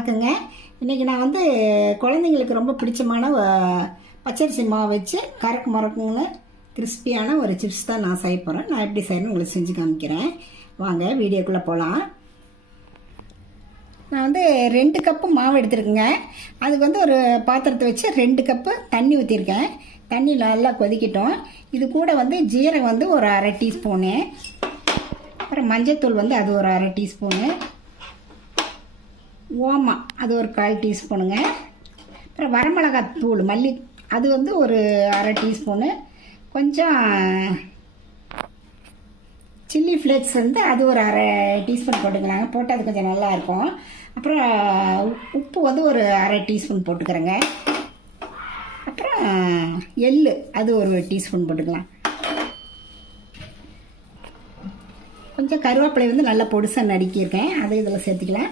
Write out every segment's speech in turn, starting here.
வணக்கங்க. இன்றைக்கி நான் வந்து குழந்தைங்களுக்கு ரொம்ப பிடிச்சமான பச்சரிசி மாவு வச்சு கறக்கு மறக்குன்னு கிறிஸ்பியான ஒரு சிப்ஸ் தான் நான் செய்ய போகிறேன். நான் எப்படி செய்யணும்னு உங்களுக்கு செஞ்சு காமிக்கிறேன். வாங்க வீடியோக்குள்ளே போகலாம். நான் வந்து 2 கப்பு மாவு எடுத்துருக்கேங்க. அதுக்கு வந்து ஒரு பாத்திரத்தை வச்சு 2 கப்பு தண்ணி ஊற்றிருக்கேன். தண்ணி நல்லா கொதிக்கிட்டோம். இது கூட வந்து ஜீரகம் வந்து ஒரு அரை டீஸ்பூனு, அப்புறம் மஞ்சத்தூள் வந்து அது ஒரு அரை டீஸ்பூனு, ஓமா அது ஒரு 1/4 டீஸ்பூனுங்க, அப்புறம் வரமிளகாத்தூள் மல்லி அது வந்து ஒரு அரை டீஸ்பூனு, கொஞ்சம் சில்லி ஃப்ளேக்ஸ் வந்து அது ஒரு அரை டீஸ்பூன் போட்டுக்கலாங்க. போட்டால் அது கொஞ்சம் நல்லாயிருக்கும். அப்புறம் உப்பு வந்து ஒரு அரை டீஸ்பூன் போட்டுக்கிறேங்க. அப்புறம் எள்ளு அது ஒரு டீஸ்பூன் போட்டுக்கலாம். கொஞ்சம் கருவேப்பிலை வந்து நல்லா பொடிசாக நறுக்கியிருக்கேன், அதை இதில் சேர்த்துக்கலாம்.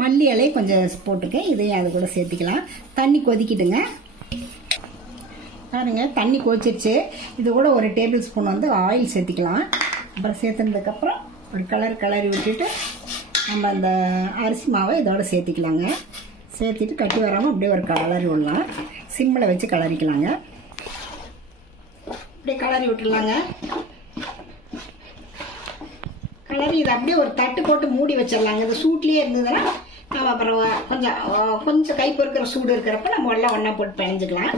மல்லி இலையை கொஞ்சம் போட்டுருக்கேன், இதையும் அது கூட சேர்த்துக்கலாம். தண்ணி கொதிக்கிட்டுங்க. பாருங்க தண்ணி கொதிச்சிருச்சு. இது கூட ஒரு டேபிள் ஸ்பூன் வந்து ஆயில் சேர்த்துக்கலாம். அப்புறம் சேர்த்துனதுக்கப்புறம் ஒரு கிளறி விட்டுட்டு நம்ம அந்த அரிசி மாவை இதோட சேர்த்துக்கலாங்க. சேர்த்துட்டு கட்டி வராமல் அப்படியே ஒரு கிளறி விடலாம். சிம்மில் வச்சு கிளறிக்கலாங்க. அப்படியே கிளறி விட்டுடலாங்க. கிளறி இதை அப்படியே ஒரு தட்டு போட்டு மூடி வச்சிடலாங்க. இந்த சூட்லேயே இருந்ததுன்னா நம்ம அப்புறம் கொஞ்சம் கை பொறுக்கிற சூடு இருக்கிறப்ப நம்ம எல்லாம் ஒன்றா போட்டு பிணைஞ்சிக்கலாம்.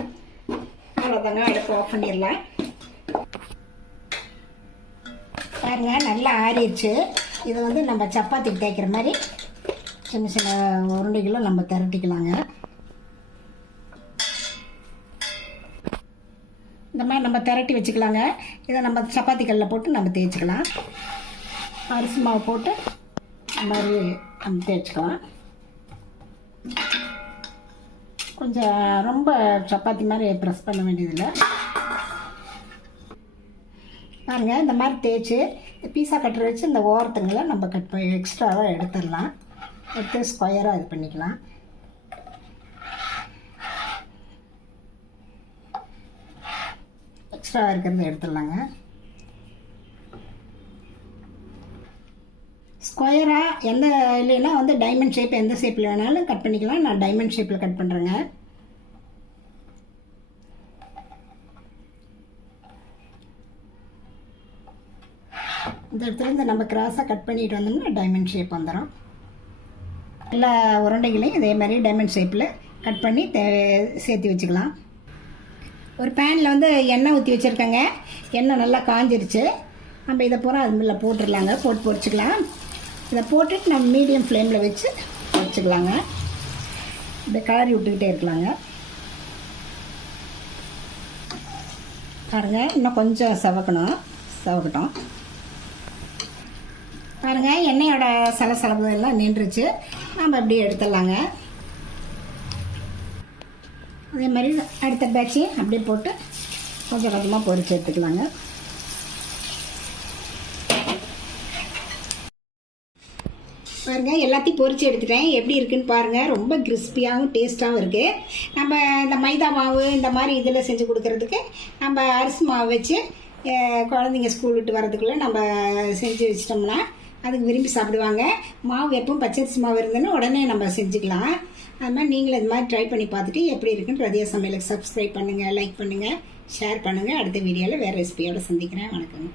அவ்வளோதாங்க, அடுப்பு ஆஃப் பண்ணிடலாம். பாருங்க நல்லா ஆறிடுச்சு. இதை வந்து நம்ம சப்பாத்திக்கு தேய்க்கிற மாதிரி சின்ன சின்ன உருண்டைகளை நம்ம திரட்டிக்கலாங்க. இந்த மாதிரி நம்ம திரட்டி வச்சுக்கலாங்க. இதை நம்ம சப்பாத்தி கல்லில் போட்டு நம்ம தேய்ச்சிக்கலாம். அரிசி மாவு போட்டு இந்த மாதிரி நம்ம தேய்ச்சிக்கலாம். கொஞ்சம் ரொம்ப சப்பாத்தி மாதிரி ப்ரெஸ் பண்ண வேண்டியதில்லை. பாருங்கள் இந்த மாதிரி தேய்ச்சி பீஸா கட்டரை வச்சு இந்த ஓரத்துங்களை நம்ம கட் பண்ணி எக்ஸ்ட்ராவாக எடுத்துடலாம். எடுத்து ஸ்கொயராக இது பண்ணிக்கலாம். எக்ஸ்ட்ராவாக இருக்கிறத எடுத்துடலாங்க. ஸ்கொயராக எந்த இல்லைன்னா வந்து டைமண்ட் ஷேப் எந்த ஷேப்பில் வேணாலும் கட் பண்ணிக்கலாம். நான் டைமண்ட் ஷேப்பில் கட் பண்ணுறேங்க. இந்த இடத்துல நம்ம கிராஸாக கட் பண்ணிட்டு வந்தோம்னா டைமண்ட் ஷேப் வந்துடும். எல்லா உருண்டைகளையும் இதே மாதிரி டைமண்ட் ஷேப்பில் கட் பண்ணி சேர்த்து வச்சுக்கலாம். ஒரு பேனில் வந்து எண்ணெய் ஊற்றி வச்சுருக்கேங்க. எண்ணெய் நல்லா காஞ்சிருச்சு. நம்ம இதை பூரா அது மேலே போட்டுடலாங்க. போட்டு பொரிச்சிக்கலாம். இதை போட்டுட்டு நம்ம மீடியம் ஃப்ளேமில் வச்சு வச்சுக்கலாங்க. இதை கிளறி விட்டுக்கிட்டே இருக்கலாங்க. பாருங்கள் இன்னும் கொஞ்சம் செவக்கட்டும். பாருங்கள் எண்ணெயோட சலசலப்பு எல்லாம் நின்றுச்சு. நம்ம அப்படியே எடுத்துடலாங்க. அதே மாதிரி அடுத்த பேட்சை அப்படியே போட்டு கொஞ்சம் கொஞ்சமாக பொரிச்சு எடுத்துக்கலாங்க. பாருங்கள் எல்லாத்தையும் பொரிச்சு எடுத்துட்டேன். எப்படி இருக்குன்னு பாருங்கள். ரொம்ப கிறிஸ்பியாகவும் டேஸ்ட்டாகவும் இருக்குது. நம்ம இந்த மைதா மாவு இந்த மாதிரி இதில் செஞ்சு கொடுக்கறதுக்கு நம்ம அரிசி மாவு வச்சு குழந்தைங்க ஸ்கூல் விட்டு வரதுக்குள்ளே நம்ம செஞ்சு வச்சிட்டோம்னா அதுக்கு விரும்பி சாப்பிடுவாங்க. மாவு எப்பவும் பச்சரிசி மாவு இருந்ததுன்னா உடனே நம்ம செஞ்சுக்கலாம். அது மாதிரி நீங்களும் இது மாதிரி ட்ரை பண்ணி பார்த்துட்டு எப்படி இருக்குன்னு ரதியா சமையலுக்கு சப்ஸ்கிரைப் பண்ணுங்கள், லைக் பண்ணுங்கள், ஷேர் பண்ணுங்கள். அடுத்த வீடியோவில் வேறு ரெசிபியோடு சந்திக்கிறேன். வணக்கங்க.